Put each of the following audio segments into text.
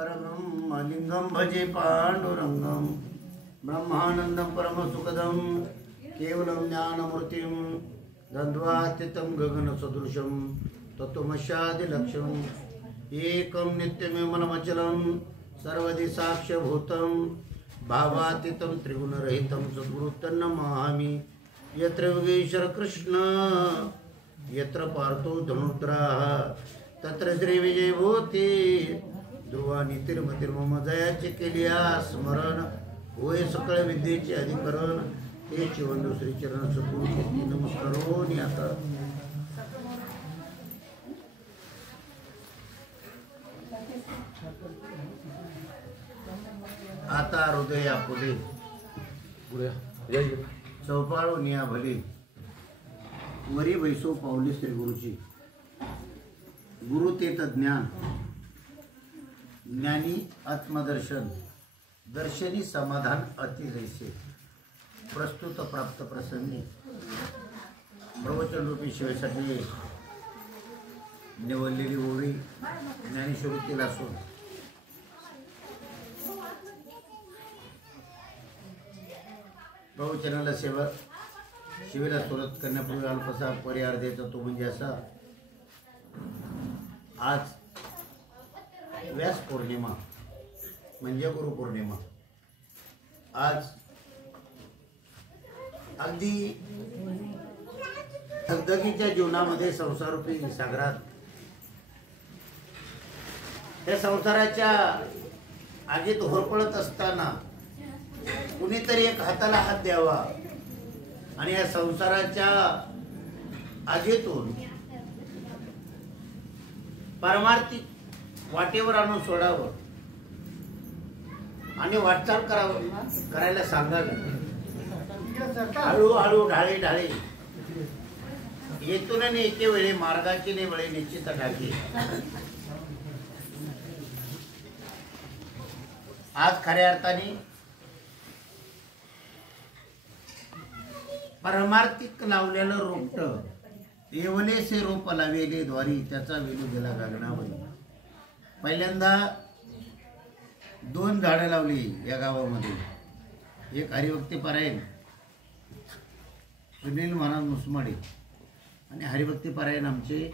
परमं लिंगं भजे पांडुरंगं ब्रह्मानंदं परमसुखदं केवलं ज्ञानमूर्तिं द्वन्द्वातीतं गगनसदृशं तत्त्वमस्यादिलक्ष्यम् एकं नित्यमेवमचलं सर्वदि साक्ष्यभूतं भावातीतं त्रिगुणरहितं सद्गुरुं नमामि। यत्र योगेश्वर कृष्ण यत्र पार्थो धनुर्धराः तत्र श्री विजयभूती ध्रुवानी तिरुमतिर्मम जयाचे केलिया स्मरण होय सकळ विद्येचे अधिकरण हे चिवंदू श्री चरण सद्गुरु कीर्ती नमस्कारो। आता हृदय आपुले चौपाळो निया भले वरी वैसो पावली श्री गुरुची गुरु तेत ज्ञान ज्ञानी आत्मदर्शन दर्शनी समाधान अति जैसे प्रस्तुत प्राप्त प्रसंगी प्रवचन रूपी शिवेसाठी निवडलेली ओळी ज्ञानेश्वरीतील असून प्रवचनाला शिवेला सुरुवात करण्यापूर्वी अल्पसा परिहार द्यायचा तो म्हणजे असा, आज व्यास पौर्णिमा म्हणजे गुरुपौर्णिमा। आज अगदी धगधगीच्या जीवनामध्ये संसारूपी सागरात त्या संसाराच्या आगीत होरपळत असताना कुणीतरी एक हाताला हात द्यावा आणि या संसाराच्या आगीतून पारमार्थिक वाटेवर आणून सोडावं आणि वाटचाल करायला सांगावे। हळूहळू ढाळे ढाळे येतून आणि एके वेळे मार्गाची ने वेळे निश्चित ठाके। आज खऱ्या अर्थाने परमार्थिक लावलेलं रोपट येवलेसे रोप लावेले द्वारी त्याचा वेलू गेला गगनावरी। पहिल्यांदा 2 झाडं लावली या गावामध्ये, एक हरिभक्ती पारायण सुनील महाराज मुसमाडे आणि हरिभक्ती पारायण आमचे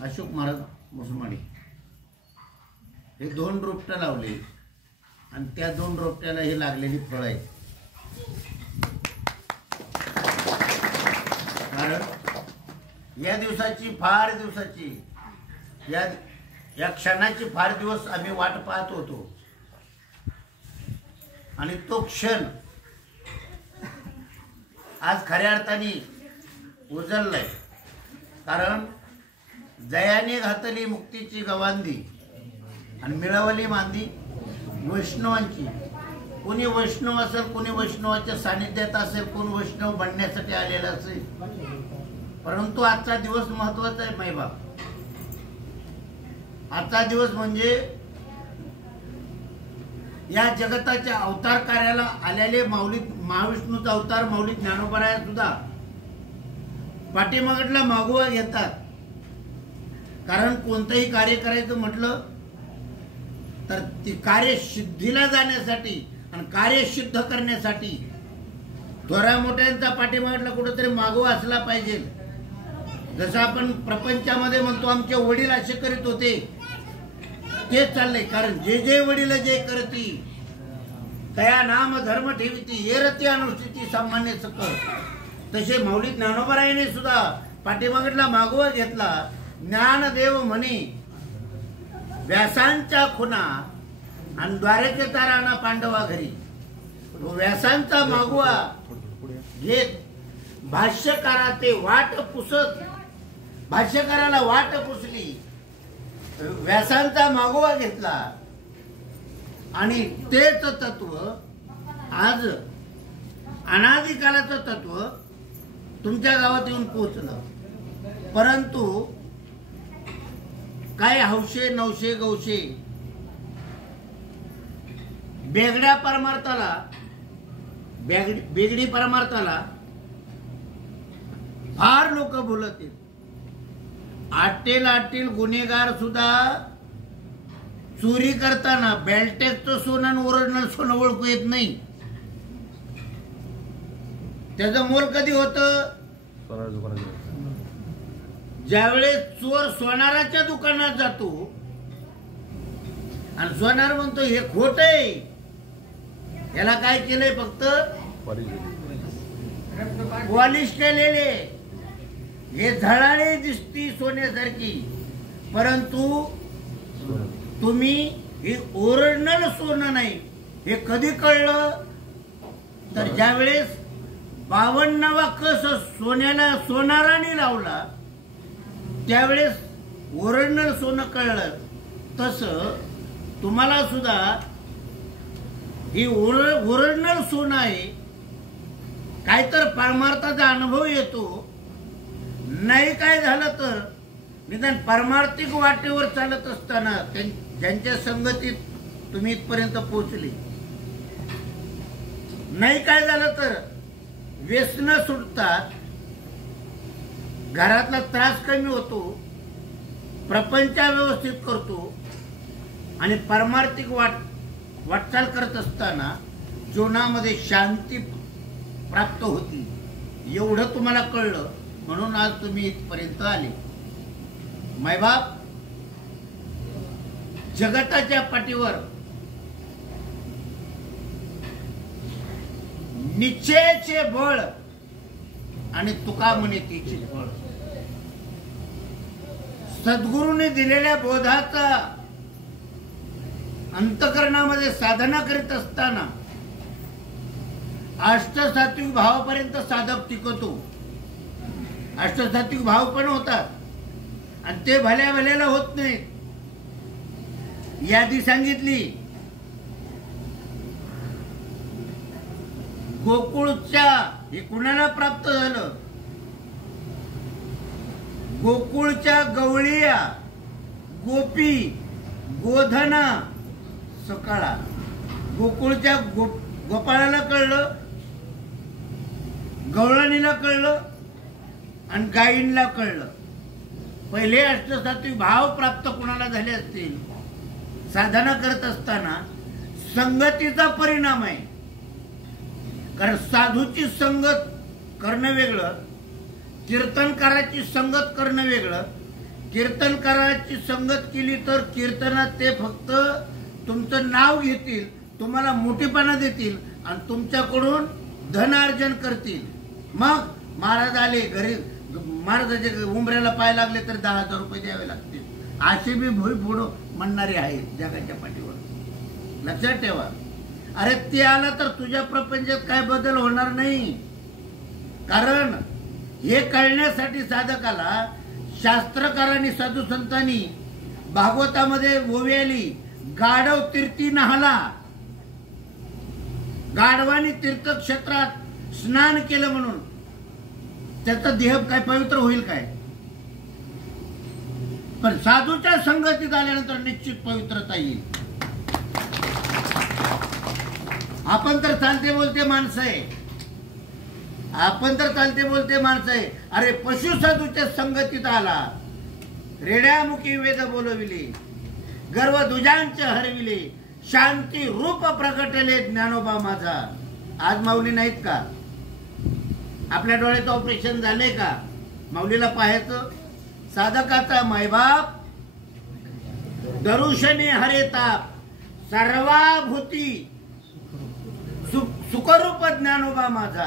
अशोक महाराज मुसमाडे, हे 2 रोपटं लावले आणि त्या 2 रोपट्याला हे लागलेली फळं आहेत। कारण या दिवसाची फार दिवसाची या क्षणाची फार दिवस आम्ही वाट पाहत होतो आणि तो क्षण आज खऱ्या अर्थाने उजळलाय। कारण जयाने घातली मुक्तीची गवांधी आणि मिळवली मांदी वैष्णवांची। कोणी वैष्णव असेल, कोणी वैष्णवाच्या सानिध्यात असेल, कोण वैष्णव बनण्यासाठी आलेला असेल, परंतु आजचा दिवस महत्वाचा आहे मायबाप। आजचा दिवस म्हणजे या जगताच्या अवतार कार्याला आलेले माऊली महाविष्णूचा अवतार माऊली ज्ञानोबराया सुद्धा पाठीमागटला मागोवा घेतात। कारण कोणतंही कार्य करायचं म्हटलं तर ते कार्य सिद्धीला जाण्यासाठी आणि कार्य सिद्ध करण्यासाठी थोड्या मोठ्यांचा पाठीमागटला कुठेतरी मागोवा असला पाहिजे। जसं आपण प्रपंचामध्ये म्हणतो आमचे वडील असे करीत होते, ते चाललंय। कारण जे जे वडील जे करती तया नाम धर्म ठेवती ये रती अनुष्ठिती सामान्य सकळ, तसे माऊली ज्ञानोबरायाने सुद्धा पाठीमागटला मागोवा घेतला। ज्ञानदेव म्हणे व्यासांच्या खुना आणि द्वारके ताराना पांडवा घरी। व्यासांचा मागोवा घेत भाष्यकारा ते वाट पुसत, भाष्यकाराला वाट पुसली, व्यासांचा मागोवा घेतला आणि तेच तत्व आज अनादिकालाचं तत्व तुमच्या गावात येऊन पोहोचलं। परंतु काय हौशे नवशे गौशे बेगड्या परमार्थाला बेगडी परमार्थाला फार लोक बोलत आहेत। आटेल गुन्हेगार सुद्धा चोरी करताना बेल्टेकचं सोनं आणि ओरिजिनल सोनं ओळखू येत नाही. त्याचं मोल कधी होतं? ज्यावेळेस चोर सोनाराच्या दुकानात जातो आणि सोनार म्हणतो हे खोट आहे, याला काय केलंय? फक्त पॉलिश केलेले, हे झळाळे दिसती सोन्यासारखी, परंतु तुम्ही हे ओरिजिनल सोनं नाही. हे कधी कळलं? तर ज्यावेळेस 52वा कस सोन्याला सोनाराने लावला त्यावेळेस ओरिजिनल सोनं कळलं. तसं तुम्हाला सुद्धा ही ओरिजिनल सोनं आहे. काय तर परमार्थाचा अनुभव येतो. नाही काय झालं तर निदान परमार्थिक वाटेवर चालत असताना ज्यांच्या संगतीत तुम्ही इथपर्यंत पोहोचले, नाही काय झालं तर व्यसन सुटतात, घरातला त्रास कमी होतो, प्रपंच व्यवस्थित करतो आणि परमार्थिक वाटचाल करत असताना जीवनामध्ये शांती प्राप्त होती. एवढं तुम्हाला कळलं म्हणून आज तुम्ही इथपर्यंत आले. मायबाप जगताच्या पाठीवर निश्चयाचे बळ आणि तुका म्हणे तिचे फळ. सद्गुरूने दिलेल्या बोधाचा अंतकरणामध्ये साधना करीत असताना अष्टसात्विक भावापर्यंत साधक टिकतो. अष्टसात्विक भाव पण होतात आणि ते भल्या भल्याला होत नाहीत. यादी सांगितली. गोकुळच्या हे कुणाला प्राप्त झालं? गोकुळच्या गवळिया, गोपी, गोधना, सकाळा. गोकुळच्या गोपाळाला कळलं, गवळणीला कळलं आणि गायींना कळलं. पहिले अष्टसात्विक भाव प्राप्त कुणाला झाले असतील? साधना करत असताना संगतीचा परिणाम आहे. कारण साधूची संगत करणं वेगळं, कीर्तनकाराची संगत करणं वेगळं. कीर्तनकाराची संगत केली तर कीर्तनात ते फक्त तुमचं नाव घेतील, तुम्हाला मोठेपणा देतील आणि तुमच्याकडून धनार्जन करतील. मग महाराज आले घरी, महाराजाच्या उंबऱ्याला पाय लागले तर 10,000 रुपये द्यावे लागतील. असे बी भोई फोडो म्हणणारे आहेत जगाच्या पाठीवर. लक्षात ठेवा. अरे ते आला तर तुझ्या प्रपंचात काय बदल होणार नाही. कारण हे कळण्यासाठी साधकाला शास्त्रकारांनी साधू संतांनी भागवतामध्ये ओवी आली, गाढव तीर्थी नहाला. गाढवानी तीर्थक्षेत्रात स्नान केलं म्हणून त्याचा देह काय पवित्र होईल काय? पण साधूच्या संगतीत आल्यानंतर निश्चित पवित्रता येईल. आपण तर चालते बोलते माणसं आहे, आपण तर चालते बोलते माणसं आहे. अरे पशु साधूच्या संगतीत आला, रेड्यामुखी वेद बोलविले, गर्व दुजांचे हरविले, शांती रूप प्रगटले ज्ञानोबा माझा. आज माऊली नाहीत का? आपल्या डोळ्याचं ऑपरेशन झालंय का? माऊलीला पाहायचं. साधकाचा मायबाप दरुशने हरे ताप, सर्वाभूती सुखरूप ज्ञानोबा माझा.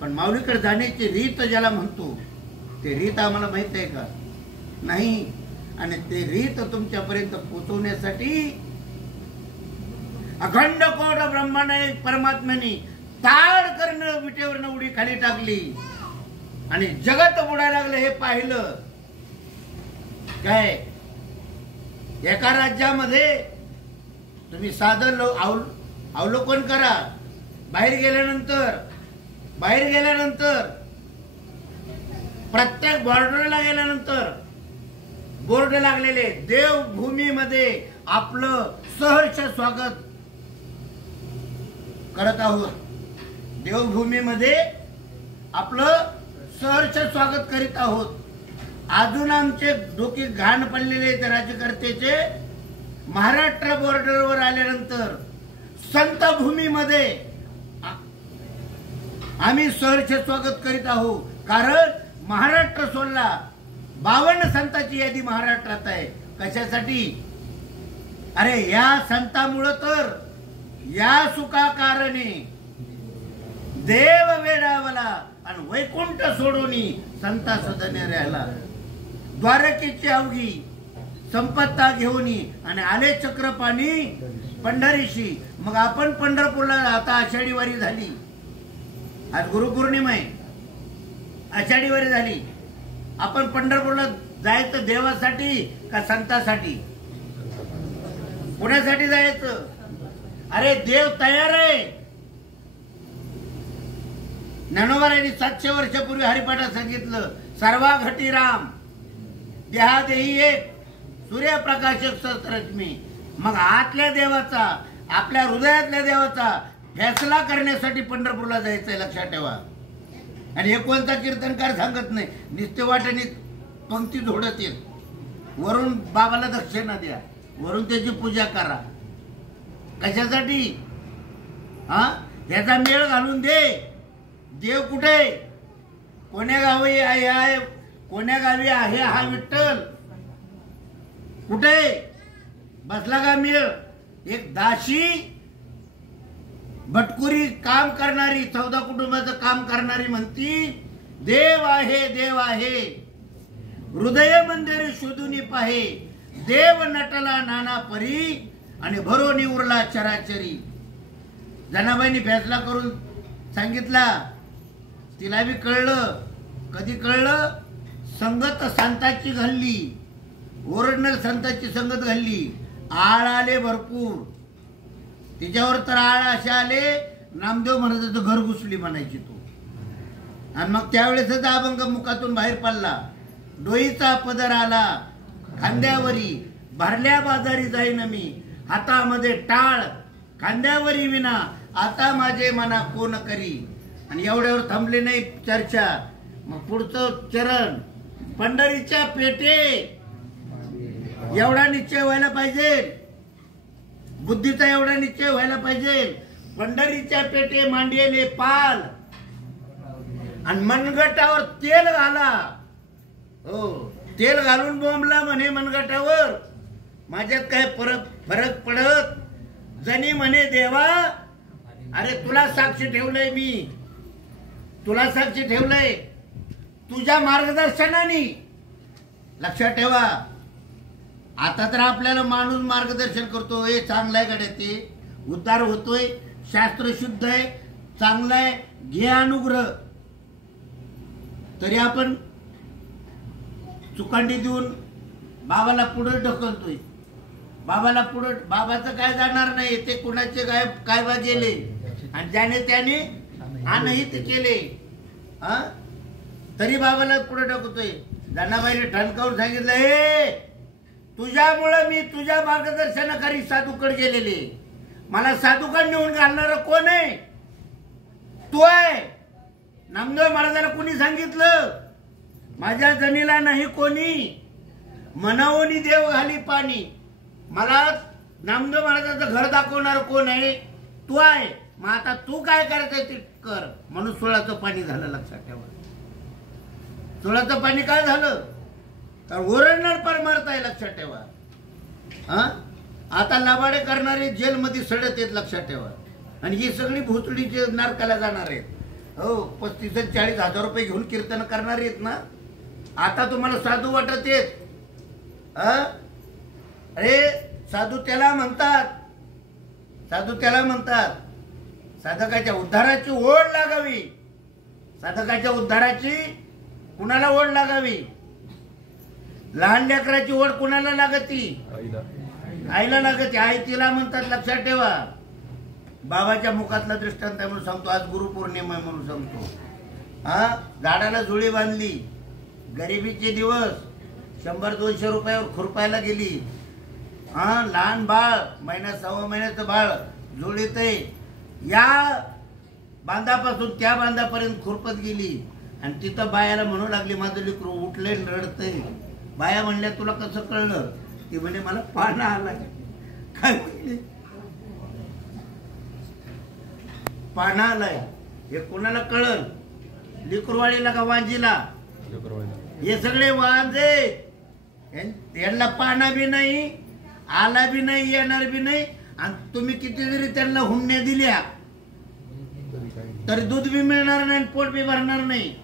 पण माऊलीकडे जाण्याची रीत ज्याला म्हणतो ते रीत आम्हाला माहित आहे का? नाही. आणि ते रीत तुमच्यापर्यंत पोहोचवण्यासाठी अखंड कोट ब्रह्मांड परमात्म्याने ताड करणं विटेवरनं उडी खाली टाकली आणि जगत बुडायला लागलं. हे पाहिलं काय? एका राज्यामध्ये तुम्ही साधं अवलोकन करा. बाहेर गेल्यानंतर प्रत्येक बॉर्डरला गेल्यानंतर बोर्ड लागलेले, देवभूमीमध्ये आपलं सहर्ष स्वागत करत आहोत. देवभूमीमध्ये आपलं सहर्ष स्वागत करीत आहोत. अजून आमचे डोके घाण पडलेले राज्यकर्त्याचे महाराष्ट्र बॉर्डरवर आल्यानंतर संत भूमीमध्ये आम्ही सहर्ष स्वागत करीत आहोत. कारण महाराष्ट्र सोडला 52 संतांची यादी महाराष्ट्रात आहे. कशासाठी? अरे या संतामुळे तर या सुखाकारणे देव वेडावला आणि वैकुंठ सोडूनी संता सदने राहिला. द्वारकेची अवघी संपत्ता घेऊनी आणि आले चक्रपाणी पंढरीशी. मग आपण पंढरपूरला आता आषाढी वारी झाली. आज गुरुपौर्णिमा आहे, आषाढी वारी झाली. आपण पंढरपूरला जायचं देवासाठी का संतासाठी? पुण्यासाठी जायचं? अरे देव तयार आहे. ज्ञानोबारायांनी 700 वर्षापूर्वी हरिपाठात सांगितलं, सर्वा घटी राम देहादेही एक सूर्यप्रकाशक सहस्ररश्मी. मग आतल्या देवाचा, आपल्या हृदयातल्या देवाचा फैसला करण्यासाठी पंढरपूरला जायचंय, लक्षात ठेवा. आणि हे कोणता कीर्तनकार सांगत नाही, नित्य वाटणी पंक्ती झोडत येत. वरून बाबाला दक्षिणा द्या, वरून त्याची पूजा करा. कशासाठी? याचा मेळ घालून दे. देव कुठे? कोण्या गावी आहे? कोण्या गावी आहे हा विठ्ठल? कुठे बसला का मेळ? एक दाशी भटकुरी काम करणारी, 14 कुटुंबाचं काम करणारी म्हणती देव आहे, देव आहे. हृदय मंदिर शोधून पाहे, देव नटला नाना परी आणि भरोनी उरला चराचरी. जनाबाईंनी फैसला करून सांगितला. तिला बी कळलं. कधी कळलं? संगत संतांची घालली, ओरिजिनल संतांची संगत घालली. आळ आले भरपूर. तिच्यावर तर आळ असे आले, नामदेव महाराजाचं घर घुसली म्हणायची तू. आणि मग त्यावेळेसच अभंग मुखातून बाहेर पडला. डोईचा पदर आला खांद्यावरी, भरल्या बाजारी जाईन मी, हातामध्ये टाळ खांद्यावरी विना, आता माझे मना कोण करी. आणि एवढ्यावर थांबले नाही चर्चा. मग पुढचं चरण, पंढरीच्या पेटे. एवढा निश्चय व्हायला पाहिजे, बुद्धीचा एवढा निश्चय व्हायला पाहिजे. पंढरीच्या पेटे मांडलेले पाल आणि मनगटावर तेल घाला. हो, तेल घालून बोंबला म्हणे मनगटावर. माझ्यात काय फरक पडत? जनी म्हणे देवा, अरे तुला साक्षी ठेवलंय मी, तुला साक्षी ठेवलंय तुझ्या मार्गदर्शनाने. लक्षात ठेवा, आता तर आपल्याला माणूस मार्गदर्शन करतोय, चांगला आहे गड्या, ते उद्धार होतोय, शास्त्र शुद्ध आहे, चांगला आहे, घे अनुग्रह. तरी आपण चुकांडी देऊन बाबाला पुढे ढकलतोय. बाबाला पुढे, बाबाचं काय जाणार नाही. ते कुणाचे काय बा गेले आणि ज्याने त्याने अनहित केले, तरी बाबाला पुढे ढकलतोय. जनाबाईने ठणकावून सांगितलं, हे तुझ्यामुळे मी तुझ्या मार्गदर्शनाखाली साधूकडे गेलेले. मला साधूकडे नेऊन घालणार कोण आहे? तू आहे. नामदेव महाराजाला कोणी सांगितलं? माझ्या जनीला नाही कोणी, मनावनी देव घाली पाणी. मला नामदेव महाराजाचं घर दाखवणार कोण आहे? तू आहे. मग आता तू काय करायचं ते कर. म्हणून सोळाचं पाणी झालं. लक्षात ठेवा, सोळाचं पाणी काय झालं? तर ओरडणार परमार्थ आहे. लक्षात ठेवा. आता लबाडे करणारे जेलमध्ये सडत आहेत. लक्षात ठेवा. आणि ही सगळी भोसडीचे नरकाला जाणार आहेत. हो, 35-40 हजार रुपये घेऊन कीर्तन करणार आहेत ना. आता तुम्हाला साधू वाटत आहेत. अरे साधू त्याला म्हणतात, साधू त्याला म्हणतात साधकाच्या उद्धाराची ओढ लागावी. साधकाच्या उद्धाराची कुणाला ओढ लागावी? लहान लेकराची ओढ कुणाला लागती? आईला लागते. आई तिला म्हणतात. लक्षात ठेवा. बाबाच्या मुखातला दृष्टांत म्हणून सांगतो. आज गुरुपौर्णिमा आहे म्हणून सांगतो. झाडाला जुळी बांधली. गरिबीचे दिवस. 100-200 रुपयावर खुरपायला गेली. लहान बाळ, सव्वा महिन्याचं बाळ जुळीत आहे. या बांधापासून त्या बांधापर्यंत खुरपत गेली. आणि तिथं बायाला म्हणू लागली, माझं लेकरू उठले रडतंय. बाया म्हणल्या, तुला कसं कळलं? ती म्हणे, मला पाहणं आलाय. काय म्हणले पानालाय हे कोणाला कळल लिकुरवाडीला का वांजीला हे सगळे वांजे यांना पाना बी नाही आला बी नाही येणार बी नाही आणि तुम्ही किती जरी त्यांना हुंड्या दिल्या तरी दूध बी मिळणार नाही पोट बी भरणार नाही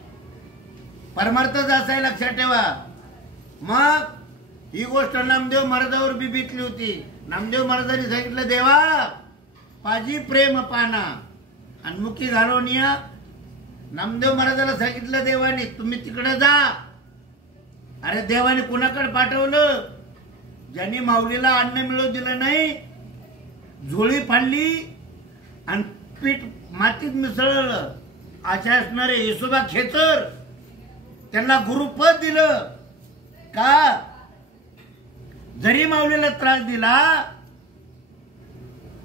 परमार्थच असाय लक्षात ठेवा मग ही गोष्ट नामदेव महाराजावर बी बितली होती नामदेव महाराजांनी सांगितलं देवा पाजी प्रेम पाना आणि मुखी घालवणीया नामदेव महाराजाला सांगितलं देवाने तुम्ही तिकडे जा अरे देवाने कुणाकडे पाठवलं ज्यांनी माऊलीला अन्न मिळवू दिलं नाही झोळी फाडली आणि पीठ मातीत मिसळलं अशा असणारे येसोबा खेचर त्यांना गुरुपद दिलं का जरी माऊलीला त्रास दिला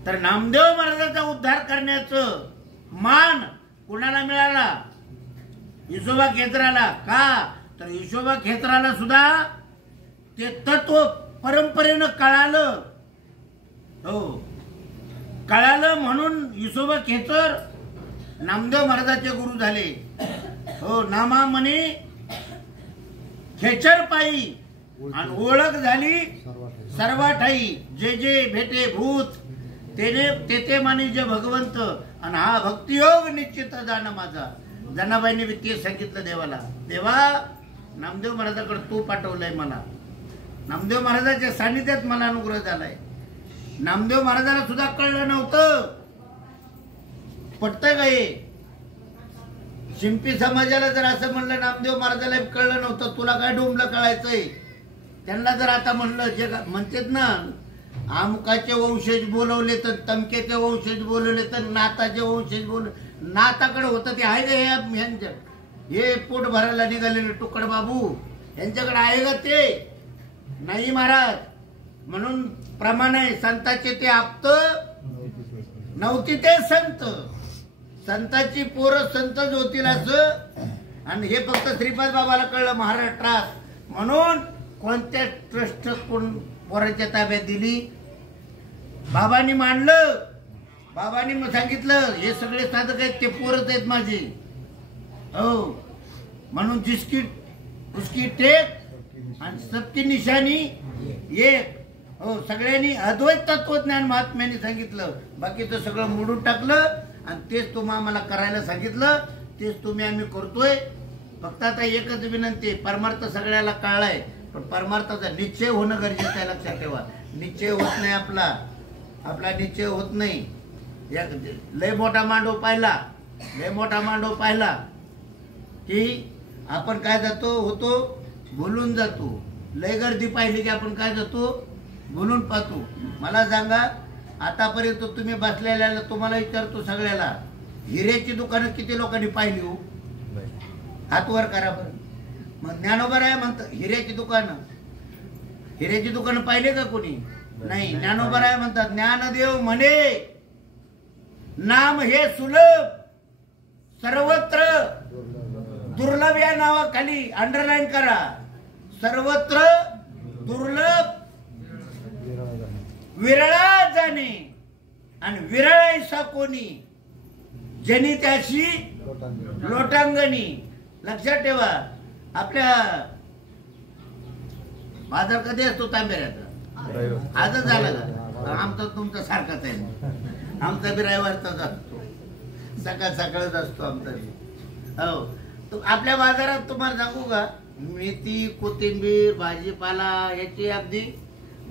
तर नामदेव महाराजांचा उद्धार करण्याचं मान कुणाला मिळाला येसोबा खेचराला का तर येसोबा खेचराला सुद्धा ते तत्व परंपरेनं कळालं हो कळालं म्हणून येसोबा खेचर नामदेव महाराजांचे गुरु झाले हो नामा म्हणे खेचर पायी आणि ओळख झाली सर्वाठाई जे जे भेटे भूत तेथे माने जे भगवंत आणि हा भक्तियोग निश्चित जाणं माझा जनाबाईने बी ते सांगितलं देवाला देवा नामदेव महाराजाकडे तू पाठवलंय मला नामदेव महाराजांच्या सानिध्यात मला अनुग्रह झालाय नामदेव महाराजाला सुद्धा कळलं नव्हतं पटतंय का हे शिंपी समाजाला जर असं म्हणलं नामदेव महाराजाला कळलं नव्हतं तुला काय डोंबलं कळायचंय त्यांना जर आता म्हणलं जे म्हणतात ना आमुकाचे वंशज बोलवले तर तमकेचे वंशज बोलवले तर नाताचे वंशज बोलवले नाताकडे होतं ते आहे का ह्यांच्या हे पोट भरायला निघालेले तुकड बाबू यांच्याकडे आहे का ते नाही महाराज म्हणून प्रमाण आहे संताचे ते आप्त नव्हती ते संत संताची पोरं संतच होतील असं आणि हे फक्त श्रीपाद बाबाला कळलं महाराष्ट्रात म्हणून कोणत्या ट्रस्ट कोण पोराच्या ताब्यात दिली बाबांनी मांडलं बाबांनी मग सांगितलं हे सगळे साधक आहेत ते पोरच आहेत माझे हो म्हणून जिसकी उसकी टेक आणि सबकी निशाणी एक हो सगळ्यांनी अद्वैत तत्वज्ञान महात्म्याने सांगितलं बाकीचं सगळं मोडून टाकलं आणि तेच तुम्ही आम्हाला करायला सांगितलं तेच तुम्ही आम्ही करतोय फक्त आता एकच विनंती परमार्थ सगळ्याला कळलाय पण परमार्थाचा निश्चय होणं गरजेचं आहे लक्षात ठेवा निश्चय होत नाही आपला निश्चय होत नाही लय मोठा मांडव पाहिला की आपण काय जातो होतो भुलून जातो लय गर्दी पाहिली की आपण काय जातो भुलून पाहतो मला सांगा आतापर्यंत तुम्ही बसलेल्या तुम्हाला विचारतो सगळ्याला हिऱ्याची दुकानं किती लोकांनी पाहिली हो हात वर करा बरं मग ज्ञानोबा राय म्हणतात हिऱ्याची दुकानं पाहिले का कोणी नाही ज्ञानोबा राय म्हणतात ज्ञानदेव म्हणे नाम हे सुलभ सर्वत्र दुर्लभ या नावाखाली अंडरलाईन करा सर्वत्र दुर्लभ विरळा जाणे आणि विरळाईसा कोणी जनी त्याशी लोटांगणी लक्षात ठेवा आपल्या बाजार कधी असतो तांबेऱ्याचा आजच झाला का आमचा तुमचा सारखाच आहे आमचा बी रविवारचाच असतो सकाळच असतो आमचा हो तो आपल्या बाजारात तुम्हाला सांगू का मेथी कोथिंबीर भाजीपाला याची अगदी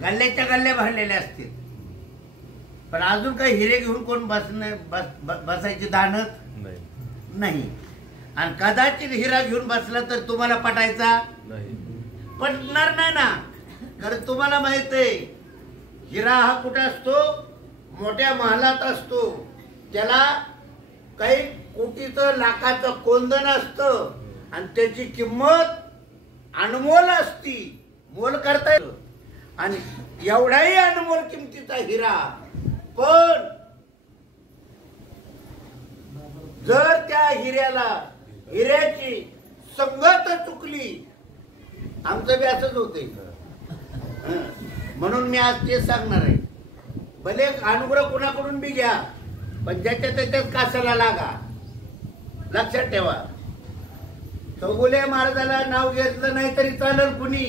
गल्ल्याच्या गल्ल्या भरलेल्या असतील पण अजून काही हिरे घेऊन कोण बसायची दानत नाही आणि कदाचित हिरा घेऊन बसला तर तुम्हाला पटायचा पटणार नाही ना कारण तुम्हाला माहित आहे हिरा हा कुठे असतो मोठ्या महालात असतो त्याला काही कोटीचं लाखाचं कोंदण असतं आणि त्याची किंमत अनमोल असती मोल करता येतो आणि एवढाही अनमोल किमतीचा हिरा पण जर त्या हिऱ्याची संगत चुकली आमचं बी असंच होतंय म्हणून मी आज तेच सांगणार आहे भले अनुग्रह कोणाकडून बी घ्या, पण ज्याच्या त्याच्याच कासाला लागा. लक्षात ठेवा. चौगुले महाराजाला नाव घेतलं नाही तरी चालल, कुणी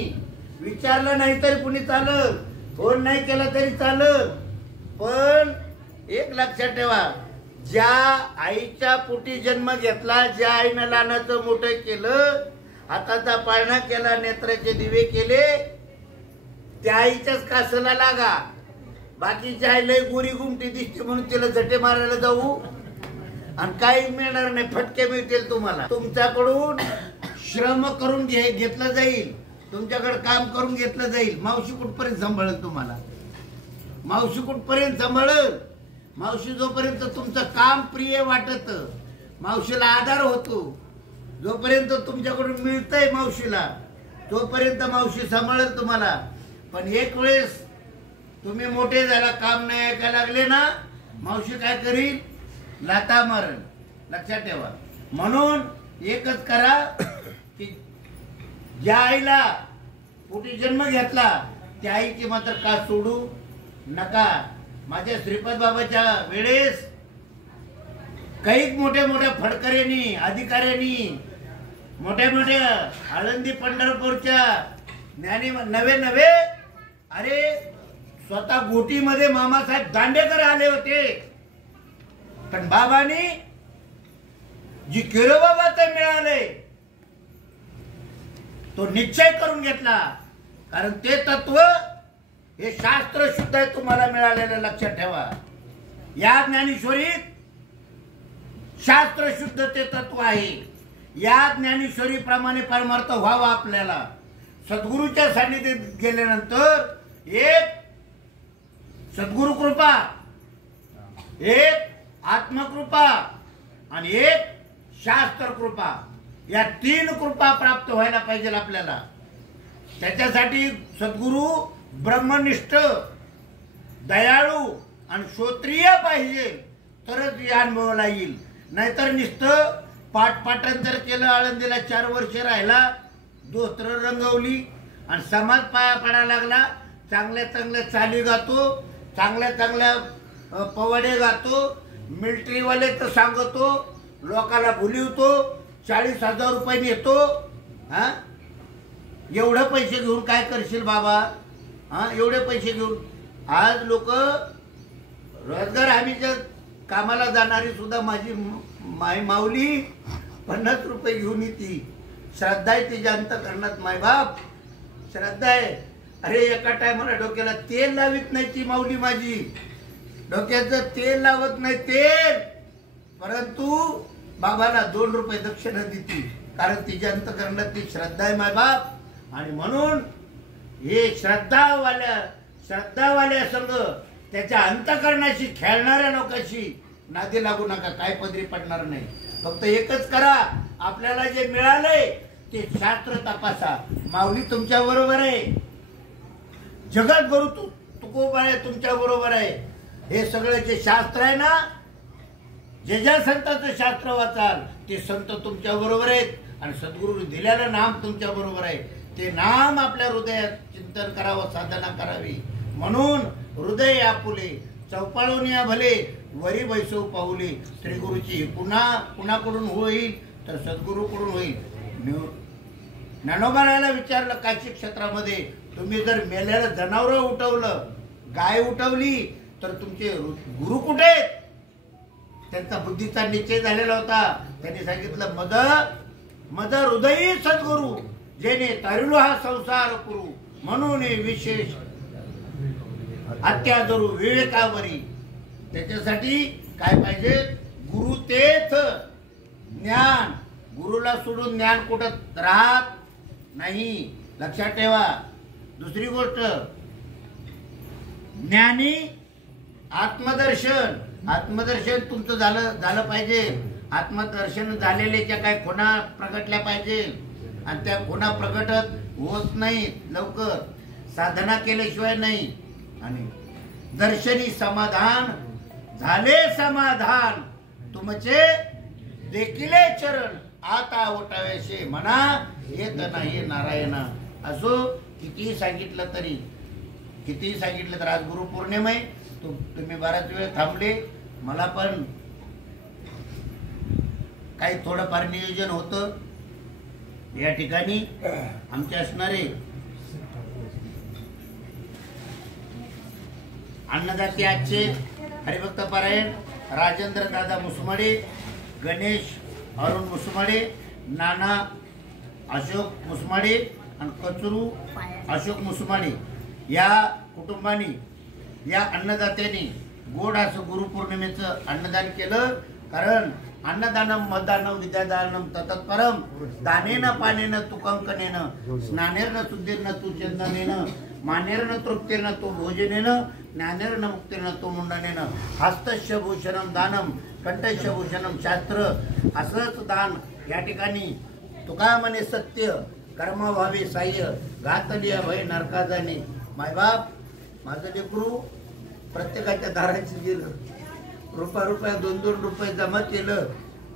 विचारलं नाही तरी कुणी चालल, फोन नाही केला तरी चालल, पण एक लक्षात ठेवा, ज्या आईच्या पोटी जन्म घेतला, ज्या आईनं लहानाचं मोठं केलं, हाताचा पाळणा केला, नेत्राचे दिवे केले, त्या आईच्याच कासाला लागा. बाकीच्या आई लय गोरी गुमटी दिसते म्हणून तिला झटे मारायला जाऊ आणि काही मिळणार नाही, फटके मिळतील तुम्हाला. तुमच्याकडून श्रम करून घेतलं जाईल, तुमच्याकडे काम करून घेतलं जाईल. मावशी कुठपर्यंत सांभाळल तुम्हाला? मावशी कुठपर्यंत सांभाळल? मावशी जोपर्यंत तुमचं काम प्रिय वाटत, मावशीला आधार होतो, जोपर्यंत तुमच्याकडून मिळतंय मावशीला, तोपर्यंत मावशी सांभाळल तुम्हाला. पण एक वेळेस तुम्ही मोठे झाला, काम नाही ऐकायला लागले ना, मावशी काय करील? लाथा मारल. लक्षात ठेवा. म्हणून एकच करा की ज्या आईला पोटी जन्म घेतला त्या आईची मात्र का सोडू नका. माझ्या श्रीपाद बाबाच्या वेळेस काही मोठ्या मोठ्या फडकऱ्यांनी, अधिकाऱ्यांनी, मोठ्या मोठ्या आळंदी पंढरपूरच्या ज्ञानी नवे अरे स्वतः गोटीमध्ये मामासाहेब दांडेकर आले होते, पण बाबांनी जी केरोबाबाचं मिळाले तो निश्चय करून घेतला. कारण ते तत्व हे शास्त्र शुद्ध आहे, तुम्हाला मिळालेलं. लक्षात ठेवा. या ज्ञानेश्वरीत शास्त्र शुद्ध ते तत्व आहे. या ज्ञानेश्वरी प्रमाणे परमार्थ व्हावा आपल्याला. सद्गुरूच्या सान्निध्यात गेल्यानंतर एक सद्गुरु कृपा, एक आत्मकृपा आणि एक शास्त्र कृपा, या 3 कृपा प्राप्त व्हायला पाहिजे आपल्याला. त्याच्यासाठी सद्गुरु ब्रह्मनिष्ठ, दयाळू आणि श्रोत्रिय पाहिजे, तरच या अनुभवाला येईल. नाहीतर नुसतं पाठपाठांतर केलं, आळंदीला 4 वर्ष राहिला, दोस्त्र रंगवली आणि समाज पाया पडायला लागला. चांगल्या चांगल्या चाली गातो, चांगल्या चांगल्या पवाडे गातो, मिलिटरीवाले तर सांगतो, लोकाला भुलिवतो, 40,000 रुपये येतो. हा, एवढे पैसे घेऊन काय करशील बाबा? हा, एवढे पैसे घेऊन आज लोक रोजगार हमीच्या कामाला जाणारी सुद्धा माझी माऊली 50 रुपये घेऊन येते. श्रद्धा आहे तिच्या अंतःकरणात, मायबाप श्रद्धा आहे. अरे एका टायमाला डोक्याला तेल लावित नाही ती माऊली माझी, डोक्याचं तेल लावत नाही तेल, परंतु बाबाला 2 रुपये दक्षिणा देते. कारण तिच्या अंतःकरणात ती श्रद्धा आहे मायबाप. आणि म्हणून हे श्रद्धावाल्या संघ त्याच्या अंतःकरणाशी खेळणाऱ्या लोकांशी नादी लागू नका, काय पदरी पडणार नाही. फक्त एकच करा, आपल्याला जे मिळालंय ते शास्त्र तपासा. माऊली तुमच्या बरोबर आहे, जगत गुरु तुकोबा आहे तुमच्या बरोबर आहे. हे सगळं जे शास्त्र आहे ना, जे ज्या संतांचं शास्त्र वाचाल ते संत तुमच्या बरोबर आहेत आणि सद्गुरू दिलेलं नाम तुमच्या बरोबर आहे. ते नाम आपल्या हृदयात चिंतन करावं, साधना करावी. म्हणून हृदय आपुले चौपाळून या भले, वरी वैसव पाऊले. श्री गुरुची कुणाकडून होईल तर सद्गुरूकडून होईल. ज्ञानोबारायला विचारलं काशी क्षेत्रामध्ये, तुम्ही जर मेल्याला जनावर उठवलं, गाय उठवली, तर तुमचे गुरु कुठे आहेत? त्यांचा बुद्धीचा निश्चय झालेला होता. त्यांनी सांगितलं, मद हृदयी सद्गुरु जेने तारिलो हा संसार पुरू, म्हणून विशेष अत्यादरू विवेकावरी. त्याच्यासाठी काय पाहिजे? गुरु तेच ज्ञान. गुरुला सोडून ज्ञान कुठं राहत नाही, लक्षात ठेवा. दुसरी गोष्ट, ज्ञानी आत्मदर्शन तुमचं झालं पाहिजे. आत्मदर्शन झालेल्याच्या काय खुणा प्रगटल्या पाहिजे आणि त्या खुणा प्रगटत होत नाही लवकर, साधना केल्याशिवाय नाही. आणि दर्शनी समाधान झाले समाधान, तुमचे देखिले चरण आता ओटावेशे म्हणा, येत नाही नारायणा. असो कितीही सांगितलं तर आज गुरुपौर्णिमा आहे. तुम्ही बराच वेळ थांबले, मला पण काही थोडंफार नियोजन होतं. या ठिकाणी आमचे असणारे अन्नदाते आजचे हरिभक्त पारायण राजेंद्र दादा मुसमडे, गणेश अरुण मुसमडे, नाना अशोक मुसमडे आणि कचरू अशोक मुसमडे या कुटुंबाने, या अन्नदात्यांनी गोड असं गुरुपौर्णिमेचं अन्नदान केलं. कारण अन्नदानम मदानम विद्यादानम तत्परम दानेन पानेन तुकंकनेन स्नानेन शुद्धीर्न तू चंदनेन मानेर्न तृप्तेन तू भोजनेन ज्ञानेर्न मुक्तेन तू मुंडनेन हस्तस्य भूषणम दानम कंठस्य भूषणम शास्त्र. असंच दान या ठिकाणी तुका म्हणे सत्य कर्म व्हावे साह्य घातली भय नरका जाणे. मायबाप माझं लेकरू प्रत्येकाच्या दाराची गेलं, रुपया 2-2 रुपये जमा केलं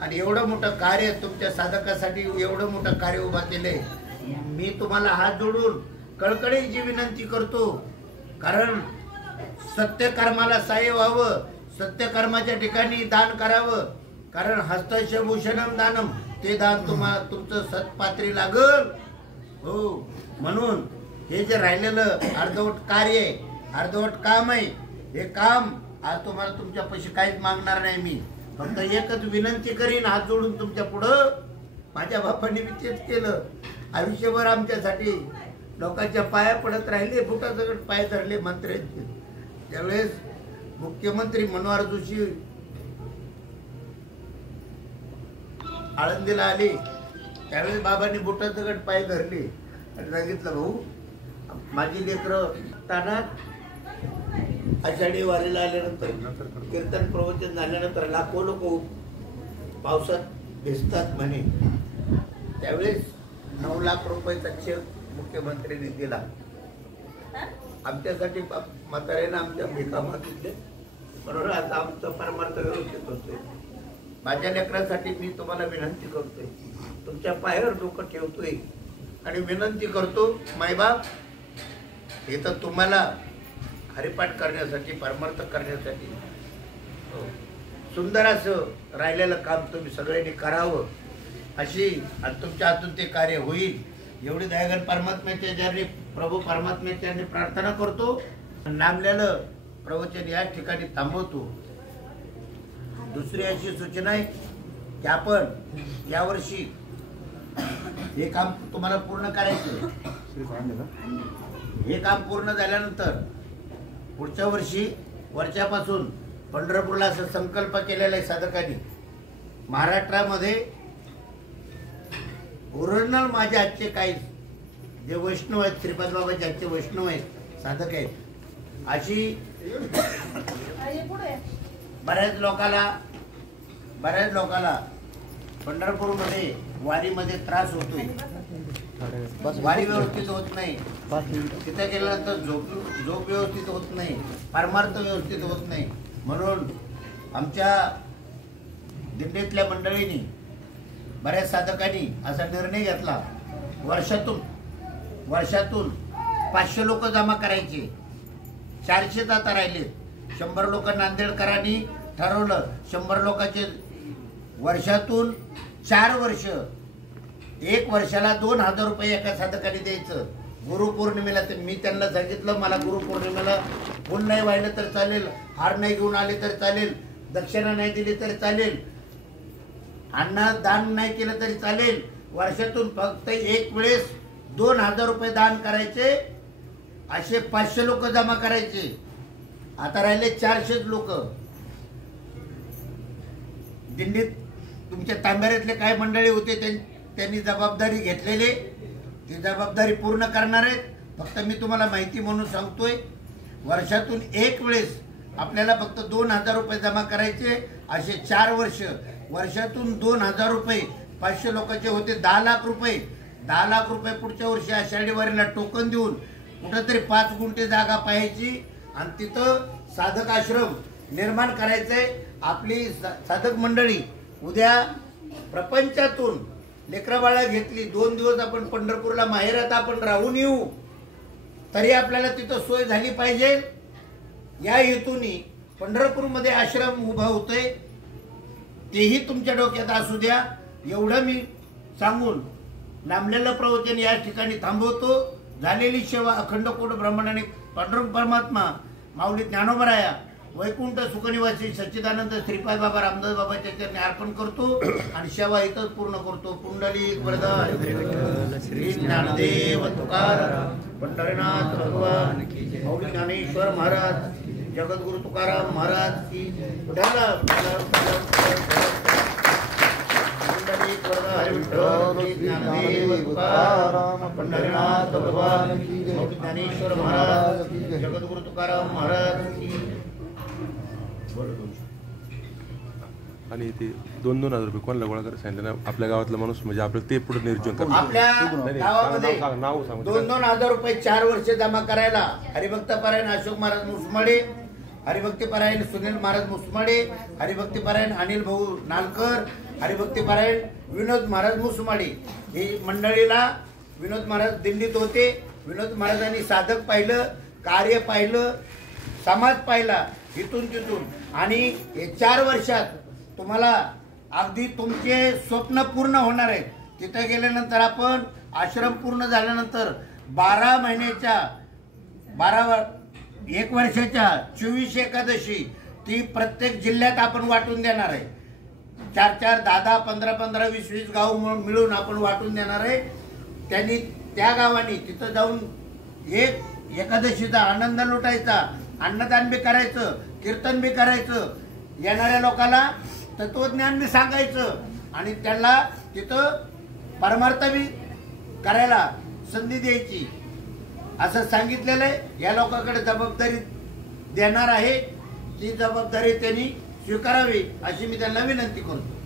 आणि एवढं मोठं कार्य तुमच्या साधकासाठी एवढं मोठं कार्य उभा केलंय. मी तुम्हाला हात जोडून कळकळीची विनंती करतो. कारण सत्य कर्माला सहाय्य व्हावं, सत्य कर्माच्या ठिकाणी दान करावं. कारण हस्तस्य भूषणम दानम, ते दान तुम्हाला तुमचं सत्पात्री लागल. हो, म्हणून हे जे राहिलेलं अर्धवट कार्य आहे, अर्धवट काम आहे, हे काम आज तुम्हाला तुमच्या पैसे काहीच मागणार नाही. मी फक्त एकच विनंती करीन हात जोडून तुमच्या पुढं. माझ्या बापाने मी तेच केलं. आयुष्यभर आमच्यासाठी लोकांच्या पाया पडत राहिले, बुटासकट पाय धरले मंत्र्यांचे. त्यावेळेस मुख्यमंत्री मनोहर जोशी आळंदीला आले, त्यावेळेस बाबांनी बुटासकट पाय धरले आणि सांगितलं, भाऊ माझी लेकरं तानात आषाढी वारीला आल्यानंतर कीर्तन प्रवचन झाल्यानंतर लाखो लोक पावसात भिजतात म्हणे. त्यावेळेस 9 लाख रुपयाचा चेक मुख्यमंत्र्यांनी दिला. आमच्यासाठी म्हाताऱ्यानं आमच्या भिका मागितले, म्हणून आता आमचं परमार्थ व्यवस्थित होतोय. माझ्या लेकरांसाठी मी तुम्हाला विनंती करतोय, तुमच्या पायावर डोकं ठेवतोय आणि विनंती करतो. मायबाप, हे तर तुम्हाला हरिपाठ करण्यासाठी, परमार्थ करण्यासाठी सुंदर असं राहिलेलं काम तुम्ही सगळ्यांनी करावं, अशी आणि तुमच्या हातून ते कार्य होईल एवढी दयागण परमात्म्याच्या ज्यांनी प्रभू परमात्म्याच्या प्रार्थना करतो. लांबलेलं प्रवचन या ठिकाणी थांबवतो. दुसरी अशी सूचना आहे की आपण यावर्षी हे काम तुम्हाला पूर्ण करायचं. हे काम पूर्ण झाल्यानंतर पुढच्या वर्षी वर्षापासून पंढरपूरला असं संकल्प केलेला आहे साधकांनी. महाराष्ट्रामध्ये ओरिजिनल माझ्या आजचे काही जे वैष्णव आहेत, श्रीपाद बाबाचे आजचे वैष्णव आहेत, साधक आहेत, अशी बऱ्याच लोकाला पंढरपूरमध्ये वारीमध्ये त्रास होतोय. वारी व्यवस्थित होत नाही, तिथे गेल्यानंतर झोप व्यवस्थित होत नाही, परमार्थ व्यवस्थित होत नाही. म्हणून आमच्या दिंडीतल्या मंडळींनी, बऱ्याच साधकांनी असा निर्णय घेतला, वर्षातून 500 लोक जमा करायचे. 400 आता राहिले. 100 लोक नांदेडकरांनी ठरवलं. 100 लोकांचे वर्षातून 4 वर्ष, 1 वर्षाला 2000 रुपये एका साधकाने द्यायचं. गुरुपौर्णिमेला ते मी त्यांना सांगितलं, मला गुरुपौर्णिमेला फुल नाही वाहिलं तर चालेल, हार नाही घेऊन आले तर चालेल, दक्षिणा नाही दिली तरी चालेल, अन्नदान नाही केलं तरी चालेल. वर्षातून फक्त एक वेळेस 2000 रुपये दान करायचे. असे 500 लोक जमा करायचे. आता राहिले 400 लोक. दिंडीत तुमच्या तांब्यातले काही मंडळी होते, त्यांनी जबाबदारी घेतलेली, ती जबाबदारी पूर्ण करणार आहेत. फक्त मी तुम्हाला माहिती म्हणून सांगतोय, वर्षातून एक वेळेस आपल्याला फक्त 2000 रुपये जमा करायचे. असे 4 वर्ष, वर्षातून 2000 रुपये, 500 लोकांचे होते 10 लाख रुपये. 10 लाख रुपये पुढच्या वर्षी आषाढी वारीला टोकन देऊन कुठंतरी 5 गुंठे जागा पाहायची आणि तिथं साधक आश्रम निर्माण करायचंय. आपली साधक मंडळी उद्या प्रपंचातून लेकराबाळा घेतली, 2 दिवस आपण पंढरपूरला माहेरात आपण राहून येऊ, तरी आपल्याला तिथं सोय झाली पाहिजे. या हेतूने पंढरपूरमध्ये आश्रम उभा होतोय, तेही तुमच्या डोक्यात असू द्या. एवढं मी सांगून लांबलेलं प्रवचन या ठिकाणी थांबवतो. झालेली सेवा अखंड कोट ब्रह्मांडाने पांडुरंग परमात्मा, माऊली ज्ञानोबराया, वैकुंठ सुखनिवासी सच्चिदानंद श्रीपाद बाबा रामदास बाबाच्या चरणी अर्पण करतो आणि सेवा इथंच पूर्ण करतो. पुंडलिक वरदा श्री ज्ञानदेव तुकाराम, पंढरीनाथ भगवान की, माऊली ज्ञानेश्वर महाराज, जगद्गुरु तुकाराम महाराज की. पुंडलिक वरदा श्री ज्ञानदेव तुकाराम, पंढरीनाथ भगवान की, माऊली ज्ञानेश्वर महाराज की, जगद्गुरु तुकाराम महाराज की. आणि ते 2,000 रुपये कोणाला गोळा करायला सांगितलं ना, आपल्या गावातला माणूस म्हणजे आपलं ते पुढे निर्जन करतो. आपल्या गावामध्ये 2,000 रुपये 4 वर्ष जमा करायला हरिभक्तपरायण अशोक महाराज मुसमाडे, हरिभक्तीपरायण सुनील महाराज मुसमाडे, हरिभक्तीपरायण अनिल भाऊ नालकर, हरिभक्तीपरायण विनोद महाराज मुसमाडे, ही मंडळीला विनोद महाराज दिल्लीत होते. विनोद महाराजांनी साधक पाहिलं, कार्य पाहिलं, समाज पाहिला इथून तिथून. आणि हे 4 वर्षात तुम्हाला अगदी तुमचे स्वप्न पूर्ण होणार आहे. तिथे गेल्यानंतर आपण आश्रम पूर्ण झाल्यानंतर 12 महिन्याच्या 1 वर्षाच्या 24 एकादशी ती प्रत्येक जिल्ह्यात आपण वाटून देणार आहे. 4-4, 10-10, 15-15, 20-20 गाव मिळून आपण वाटून देणार आहे. त्यांनी त्या गावांनी तिथं जाऊन एक एकादशीचा आनंद लुटायचा, अन्नदान बी करायचं, कीर्तन बी करायचं, येणाऱ्या लोकांना तत्वज्ञान बी सांगायचं आणि त्यांना तिथं परमार्थ बी करायला संधी द्यायची असं सांगितलेलं आहे. या लोकांकडे जबाबदारी देणार आहे, ती जबाबदारी त्यांनी स्वीकारावी अशी मी त्यांना विनंती करतो.